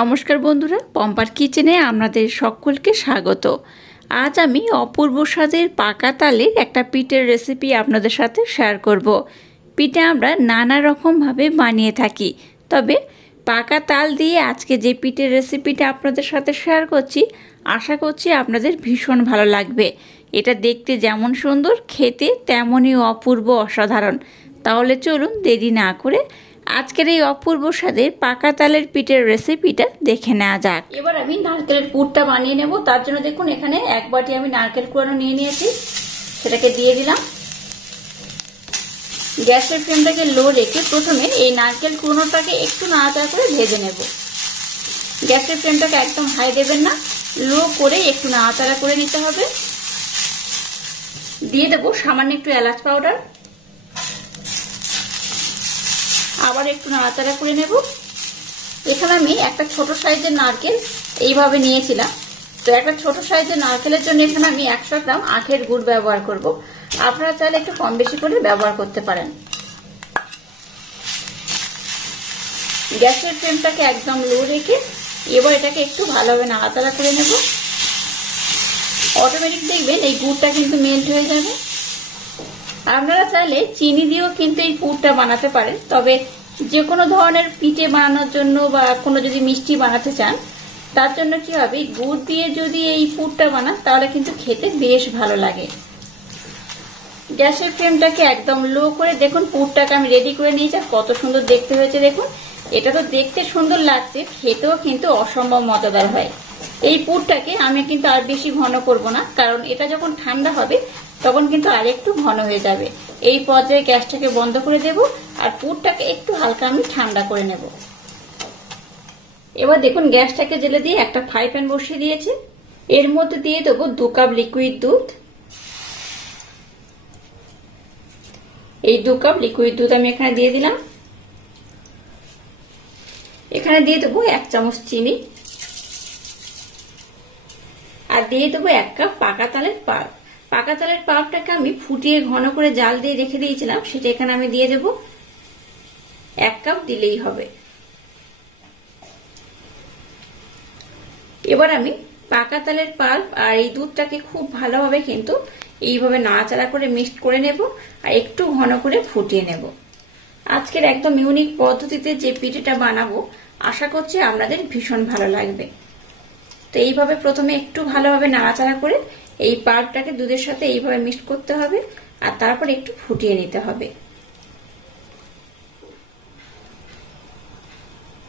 নমস্কার বন্ধুরা, পম্পার কিচেনে আপনাদের সকলকে স্বাগত। আজ আমি অপূর্ব স্বাদের পাকা তালের একটা পিঠের রেসিপি আপনাদের সাথে শেয়ার করব। পিঠে আমরা নানা রকমভাবে বানিয়ে থাকি, তবে পাকা তাল দিয়ে আজকে যে পিঠের রেসিপিটা আপনাদের সাথে শেয়ার করছি, আশা করছি আপনাদের ভীষণ ভালো লাগবে। এটা দেখতে যেমন সুন্দর, খেতে তেমনই অপূর্ব অসাধারণ। তাহলে চলুন দেরি না করে আজকের এই অপূর্ব স্বাদের পাকা তালের পিঠের রেসিপিটা দেখে নেওয়া যাক। এবার আমি নারকেলের পুরটা বানিয়ে নেব। তার জন্য দেখুন এখানে এক বাটি আমি নারকেল কুড়ানো নিয়ে নিয়েছি, সেটাকে দিয়ে দিলাম। গ্যাসের ফ্লেমটাকে লো রেখে প্রথমে এই নারকেল কুড়ানোটাকে একটু নাড়াচাড়া করে ভেজে নেব। গ্যাসের ফ্লেমটাকে একদম হাই দেবেন না, লো করে একটু নাড়াচাড়া করে নিতে হবে। দিয়ে দেবো সামান্য একটু এলাচ পাউডার, আবার একটু নাড়াচাড়া করে নেব। এখানে আমি একটা ছোট সাইজের নারকেল এইভাবে নিয়েছিলাম, তো একটা ছোট সাইজের নারকেলের জন্য এখানে আমি 100 গ্রাম আখের গুড় ব্যবহার করব। আপনারা চাইলে একটু কম বেশি করে ব্যবহার করতে পারেন। গ্যাসের ফ্লেমটাকে একদম লো রেখে এবার এটাকে একটু ভালোভাবে নাড়াচাড়া করে নেব। অটোমেটিক দেখবেন এই গুড়টা কিন্তু মেল্ট হয়ে যাবে। আপনারা চাইলে চিনি দিয়েও কিন্তু এই পুরটা বানাতে পারেন, তবে যে কোনো ধরনের পিঠে বানানোর জন্য বা কোনো যদি মিষ্টি বানাতে চান, তার জন্য কি হবে, গুড় দিয়ে যদি এই পুরটা বানান তাহলে কিন্তু খেতে বেশ ভালো লাগে। গ্যাসের ফ্লেমটাকে একদম লো করে দেখুন পুরটাকে আমি রেডি করে নিয়েছি। কত সুন্দর দেখতে হয়েছে দেখুন। এটা তো দেখতে সুন্দর লাগছে, খেতেও কিন্তু অসম্ভব মজাদার হয়। এই পুরটাকে আমি কিন্তু আর বেশি ঘন করব না, কারণ এটা যখন ঠান্ডা হবে তখন কিন্তু আর একটু ঘন হয়ে যাবে। এই পর্যায়ে গ্যাসটাকে বন্ধ করে দেব আর পুরটাকে একটু হালকা আমি ঠান্ডা করে নেব। এবার দেখুন গ্যাসটাকে জেলে দিয়ে একটা ফ্রাই প্যান বসিয়ে দিয়েছি। এর মধ্যে দিয়ে দেবো 2 কাপ লিকুইড দুধ। এই 2 কাপ লিকুইড দুধ আমি এখানে দিয়ে দিলাম। এখানে দিয়ে দেবো 1 চামচ চিনি আর দিয়ে দেবো 1 কাপ পাকা তালের পাল্প। পাকা তালের পাল্পটাকে আমি ফুটিয়ে ঘন করে জাল দিয়ে রেখে দিয়েছিলাম, সেটা এখানে আমি দিয়ে দেব। 1 কাপ দিলেই হবে। এবার আমি পাকা তালের পাল্প আর এই দুধটাকে খুব ভালোভাবে কিন্তু এইভাবে নাড়াচাড়া করে মিক্সড করে নেব আর একটু ঘন করে ফুটিয়ে নেব। আজকের একদম ইউনিক পদ্ধতিতে যে পিঠেটা বানাবো, আশা করছি আপনাদের ভীষণ ভালো লাগবে। তো এইভাবে প্রথমে একটু ভালোভাবে নাড়াচাড়া করে এই পাল্পটাকে দুধের সাথে এইভাবে মিক্স করতে হবে আর তারপর একটু ফুটিয়ে নিতে হবে।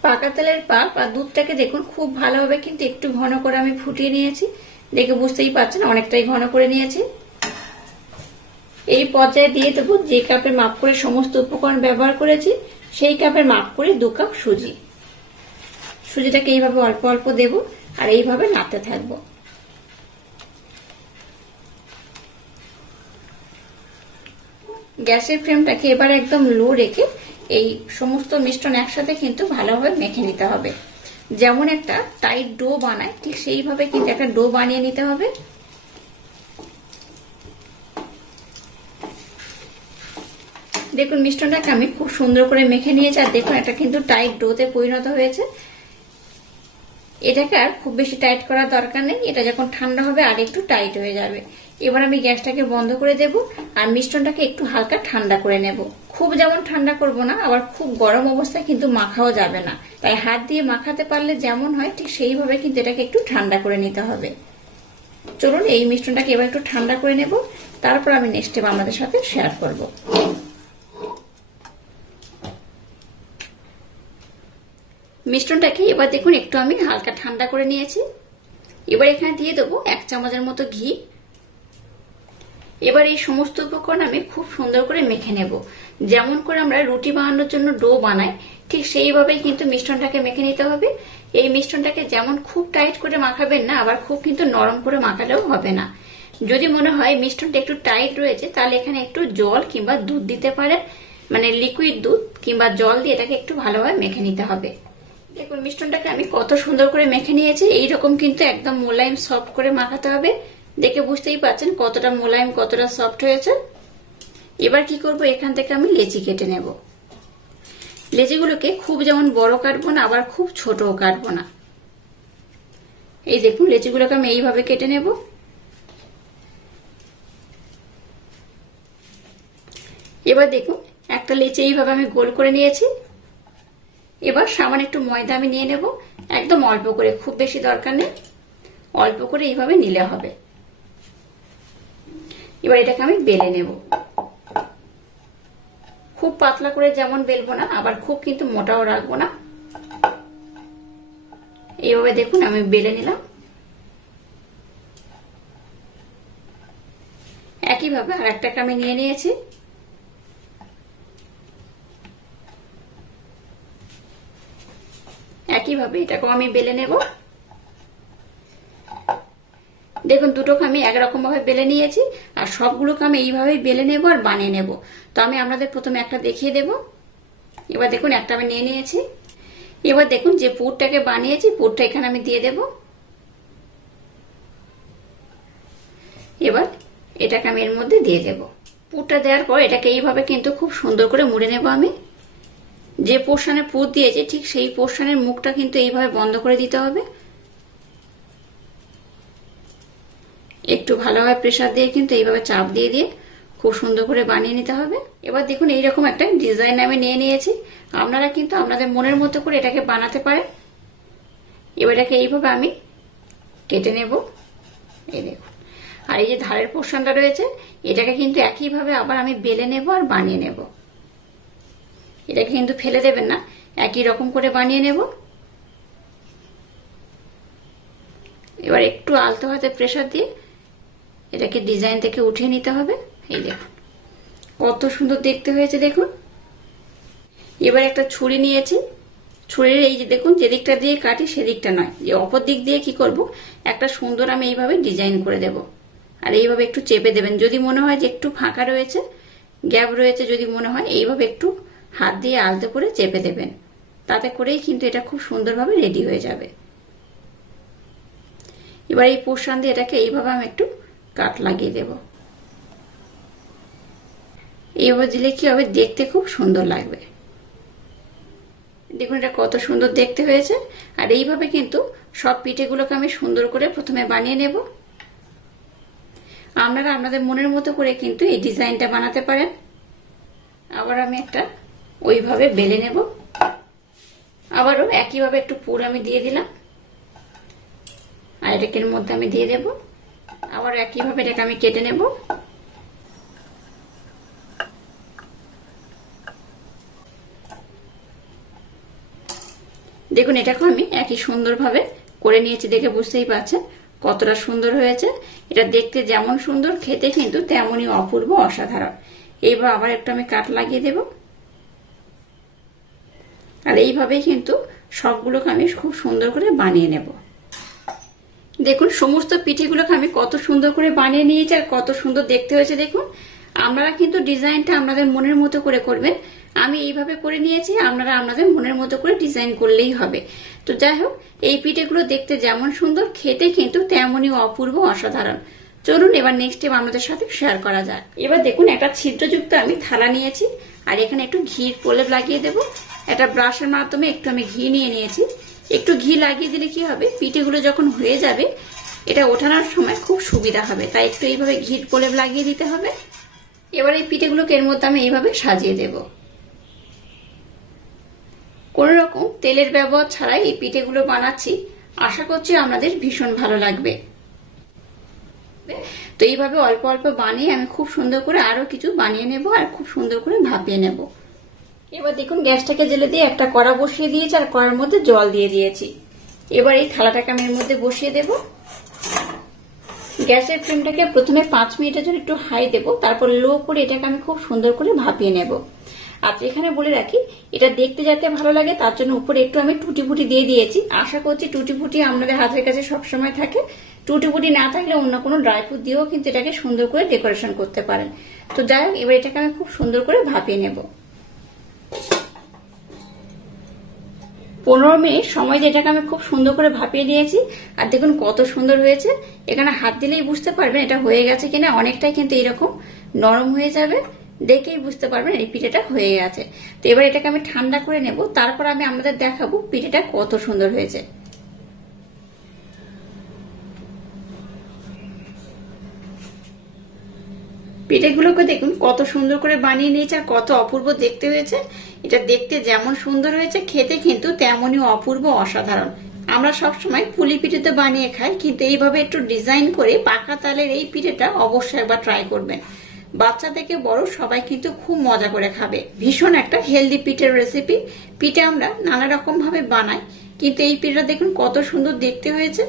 পাকা তেলের পাল্প আর দুধটাকে দেখুন খুব ভালোভাবে কিন্তু একটু ঘন করে আমি ফুটিয়ে নিয়েছি। দেখে বুঝতেই পারছেন অনেকটাই ঘন করে নিয়েছি। এই পর্যায়ে দিয়ে দেবো যে কাপের মাপ করে সমস্ত উপকরণ ব্যবহার করেছি, সেই কাপের মাপ করে 2 কাপ সুজি। সুজিটাকে এইভাবে অল্প অল্প দেব আর এইভাবে নাড়তে থাকবো। গ্যাসের ফ্লেমটাকে এবার একদম লো রেখে এই সমস্ত মিশ্রণ একসাথে কিন্তু ভালোভাবে মেখে নিতে হবে। যেমন একটা টাইট ডো বানায় ঠিক সেইভাবে কিন্তু একটা ডো বানিয়ে নিতে হবে। দেখুন মিশ্রণটাকে আমি খুব সুন্দর করে মেখে নিয়েছি আর দেখুন এটা কিন্তু টাইট ডোতে পরিণত হয়েছে। এটাকে আর খুব বেশি টাইট করার দরকার নেই, এটা যখন ঠান্ডা হবে আর একটু টাইট হয়ে যাবে। এবার আমি গ্যাসটাকে বন্ধ করে দেব আর মিশ্রণটাকে একটু হালকা ঠান্ডা করে নেব। খুব যেমন ঠান্ডা করব না, আবার খুব গরম অবস্থায় কিন্তু মাখাও যাবে না, তাই হাত দিয়ে মাখাতে পারলে যেমন হয় ঠিক সেইভাবে কিন্তু এটাকে একটু ঠান্ডা করে নিতে হবে। চলুন এই মিশ্রণটাকে এবার একটু ঠান্ডা করে নেব, তারপর আমি নেক্সট স্টেপ আপনাদের সাথে শেয়ার করব। মিশ্রণটাকে এবার দেখুন একটু আমি হালকা ঠান্ডা করে নিয়েছি। এবার এখানে দিয়ে দেবো 1 চামচের মতো ঘি। এবার এই সমস্ত উপকরণ আমি খুব সুন্দর করে মেখে নেব। যেমন করে আমরা রুটি বানানোর জন্য ডো বানাই ঠিক সেইভাবেই কিন্তু মিশ্রণটাকে মেখে নিতে হবে। এই মিশ্রণটাকে যেমন খুব টাইট করে মাখাবেন না, আবার খুব কিন্তু নরম করে মাখালেও হবে না। যদি মনে হয় মিশ্রণটা একটু টাইট রয়েছে তাহলে এখানে একটু জল কিংবা দুধ দিতে পারেন, মানে লিকুইড দুধ কিংবা জল দিয়ে এটাকে একটু ভালোভাবে মেখে নিতে হবে। দেখুন মিশ্রণটাকে আমি কত সুন্দর করে মেখে নিয়েছি। এইরকম কিন্তু একদম মোলায়েম সফট করে মাখাতে হবে। দেখে বুঝতেই পারছেন কতটা মোলায়েম কতটা সফট হয়েছে। এবার কি করব, এখান থেকে আমি লেচি কেটে নেব। লেচিগুলোকে খুব যেমন বড় কাটবো না, আবার খুব ছোটও কাটবো না। এই দেখুন লেচিগুলোকে আমি এইভাবে কেটে নেব। এবার দেখুন একটা লেচি এইভাবে আমি গোল করে নিয়েছি। এবার সামান্য একটু ময়দা আমি নিয়ে নেব, একদম অল্প করে, খুব বেশি দরকার নেই, অল্প করে এইভাবে নিলে হবে। এবার এটাকে আমি বেলে নেব। খুব পাতলা করে যেমন বেলবো না, আবার খুব কিন্তু মোটাও রাখবো না। এইভাবে দেখুন আমি বেলে নিলাম। একইভাবে আর একটাকে আমি নিয়ে নিয়েছি। একইভাবে এটাকেও আমি বেলে নেব। দেখুন দুটোকে আমি একরকম ভাবে বেলে নিয়েছি, আর সবগুলোকে আমি এইভাবেই বেলে নেব আর বানিয়ে নেব। তো আমি আপনাদের প্রথমে একটা দেখিয়ে দেব। এবার দেখুন একটা আমি নিয়ে নিয়েছি। এবার দেখুন যে পুরটাকে বানিয়েছি, পুরটা এখানে আমি দিয়ে দেব। এবার এটাকে আমি এর মধ্যে দিয়ে দেব। পুরটা দেওয়ার পর এটাকে এইভাবে কিন্তু খুব সুন্দর করে মুড়ে নেব। আমি যে পোর্শনে পুর দিয়েছি ঠিক সেই পোর্শনের মুখটা কিন্তু এইভাবে বন্ধ করে দিতে হবে। একটু ভালোভাবে প্রেসার দিয়ে কিন্তু এইভাবে চাপ দিয়ে দিয়ে খুব সুন্দর করে বানিয়ে নিতে হবে। এবার দেখুন এইরকম একটা ডিজাইন আমি নিয়ে নিয়েছি। আপনারা কিন্তু আপনাদের মনের মতো করে এটাকে বানাতে পারেন। এবার এটাকে এইভাবে আমি কেটে নেব। এই দেখুন, আর এই যে ধারের পোর্শনটা রয়েছে এটাকে কিন্তু একইভাবে আবার আমি বেলে নেব আর বানিয়ে নেব। এটাকে কিন্তু ফেলে দেবেন না, একই রকম করে বানিয়ে নেব। এবার একটু আলতো হাতে প্রেসার দিয়ে এটাকে ডিজাইন থেকে উঠিয়ে নিতে হবে। এই দেখুন কত সুন্দর দেখতে হয়েছে দেখুন। এবার একটা ছুরি নিয়েছি। ছুরির এই যে দেখুন যে দিকটা দিয়ে কাটি সেদিকটা নয়, যে অপর দিক দিয়ে কি করব, একটা সুন্দর আমি এইভাবে ডিজাইন করে দেব। আর এইভাবে একটু চেপে দেবেন। যদি মনে হয় যে একটু ফাঁকা রয়েছে, গ্যাপ রয়েছে, যদি মনে হয় এইভাবে একটু হাত দিয়ে আলতো করে চেপে দেবেন। তাতে করেই কিন্তু এটা খুব সুন্দরভাবে রেডি হয়ে যাবে। এবার এই পোর্শন দিয়ে এটাকে এইভাবে আমি একটু কাট লাগিয়ে দেব। এইভাবে দিলে কি হবে, দেখতে খুব সুন্দর লাগবে। দেখুন এটা কত সুন্দর দেখতে হয়েছে। আর এইভাবে কিন্তু সব পিঠেগুলোকে আমি সুন্দর করে প্রথমে বানিয়ে নেব। আপনারা আপনাদের মনের মতো করে কিন্তু এই ডিজাইনটা বানাতে পারেন। আবার আমি একটা ওইভাবে বেলে নেব। আবারও একইভাবে একটু পুর আমি দিয়ে দিলাম, আর এটাকে এর মধ্যে আমি দিয়ে দেব। আবার একইভাবে এটাকে আমি কেটে নেব। দেখুন এটাকে আমি একই সুন্দরভাবে করে নিয়েছি, দেখে বুঝতেই পারছেন কতটা সুন্দর হয়েছে। এটা দেখতে যেমন সুন্দর, খেতে কিন্তু তেমনই অপূর্ব, অসাধারণ। এইবার আবার একটু আমি কাট লাগিয়ে দেব। আর এইভাবেই কিন্তু সবগুলোকে আমি খুব সুন্দর করে বানিয়ে নেব। দেখুন সমস্ত পিঠেগুলোকে আমি কত সুন্দর করে বানিয়ে নিয়েছি আর কত সুন্দর দেখতে হয়েছে দেখুন। আপনারা কিন্তু ডিজাইনটা আপনাদের মনের মতো করে করবেন। আমি এইভাবে করে নিয়েছি, আপনারা আপনাদের মনের মতো করে ডিজাইন করলেই হবে। তো যাই হোক, এই পিঠেগুলো দেখতে যেমন সুন্দর, খেতে কিন্তু তেমনই অপূর্ব, অসাধারণ। চলুন এবার নেক্সট স্টেপ আপনাদের সাথে শেয়ার করা যায়। এবার দেখুন একটা ছিদ্রযুক্ত আমি থালা নিয়েছি, আর এখানে একটু ঘি প্রলেপ লাগিয়ে দেব। একটা ব্রাশের মাধ্যমে একটু আমি ঘি নিয়ে নিয়েছি। একটু ঘি লাগিয়ে দিলে কি হবে, পিঠেগুলো যখন হয়ে যাবে এটা ওঠানোর সময় খুব সুবিধা হবে। তাই একটু এইভাবে ঘি প্রলেপ লাগিয়ে দিতে হবে। এবার এই পিঠেগুলোকে এর মধ্যে আমি এইভাবে সাজিয়ে দেব। কোন রকম তেলের ব্যবহার ছাড়াই এই পিঠেগুলো বানাচ্ছি। আশা করছি আপনাদের ভীষণ ভালো লাগবে। তো এইভাবে অল্প অল্প বানিয়ে আমি খুব সুন্দর করে আরো কিছু বানিয়ে নেব আর খুব সুন্দর করে ভাপিয়ে নেব। এবার দেখুন গ্যাসটাকে জ্বেলে দিয়ে একটা কড়া বসিয়ে দিয়েছি, আর কড়ার মধ্যে জল দিয়ে দিয়েছি। এবার এই থালাটাকে আমি এর মধ্যে বসিয়ে দেব। গ্যাসের ফ্লেমটাকে প্রথমে 5 মিনিটের জন্য একটু হাই দেব, তারপর লো করে এটাকে আমি খুব সুন্দর করে ভাপিয়ে নেব। আর এখানে বলে রাখি, এটা দেখতে যাতে ভালো লাগে তার জন্য উপরে একটু আমি টুটি ফুটি দিয়ে দিয়েছি। আশা করছি টুটি ফুটি আপনাদের হাতের কাছে সবসময় থাকে। টুটি ফুটি না থাকলে অন্য কোনো ড্রাই ফ্রুট দিয়েও কিন্তু এটাকে সুন্দর করে ডেকোরেশন করতে পারেন। তো যাই হোক, এবার এটাকে আমি খুব সুন্দর করে ভাপিয়ে নেব। 15 মিনিট সময় দিয়ে এটাকে আমি খুব সুন্দর করে ভাপিয়ে নিয়েছি। আর দেখুন কত সুন্দর হয়েছে। এখানে হাত দিলেই বুঝতে পারবেন এটা হয়ে গেছে কিনা। অনেকটাই কিন্তু এরকম নরম হয়ে যাবে, দেখেই বুঝতে পারবেন এই পিঠেটা হয়ে গেছে। তো এবার এটাকে আমি ঠান্ডা করে নেব, তারপর আমি আপনাদের দেখাবো পিঠেটা কত সুন্দর হয়েছে। পিঠেগুলোকে দেখুন কত সুন্দর করে বানিয়ে নিয়েছে আর কত অপূর্ব দেখতে হয়েছে। এটা দেখতে যেমন সুন্দর হয়েছে, খেতে কিন্তু তেমনই অপূর্ব, অসাধারণ। আমরা সবসময় পুলি পিঠে তো বানিয়ে খাই, কিন্তু এইভাবে একটু ডিজাইন করে পাকা তালের এই পিঠেটা অবশ্যই একবার ট্রাই করবেন। বাচ্চা থেকে বড় সবাই কিন্তু খুব মজা করে খাবে। ভীষণ একটা হেলদি পিঠের রেসিপি। পিঠে আমরা নানা রকম ভাবে বানাই, কিন্তু এই পিঠেটা দেখুন কত সুন্দর দেখতে হয়েছে।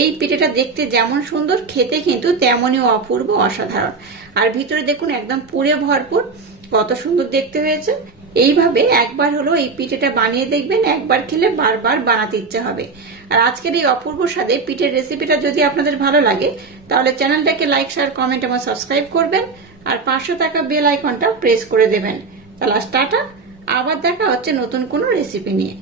এই পিঠেটা দেখতে যেমন সুন্দর, খেতে কিন্তু তেমনই অপূর্ব, অসাধারণ। আর ভিতরে দেখুন একদম পুরে ভরপুর, কত সুন্দর দেখতে হয়েছে। এইভাবে একবার হলো এই পিঠেটা বানিয়ে দেখবেন, একবার খেলে বারবার বানাতে ইচ্ছে হবে। আর আজকের এই অপূর্ব স্বাদে পিঠের রেসিপিটা যদি আপনাদের ভালো লাগে, তাহলে চ্যানেলটাকে লাইক, শেয়ার, কমেন্ট এবং সাবস্ক্রাইব করবেন, আর পাশে থাকা বেল আইকনটা প্রেস করে দেবেন। তাহলে টাটা, আবার দেখা হচ্ছে নতুন কোনো রেসিপি নিয়ে।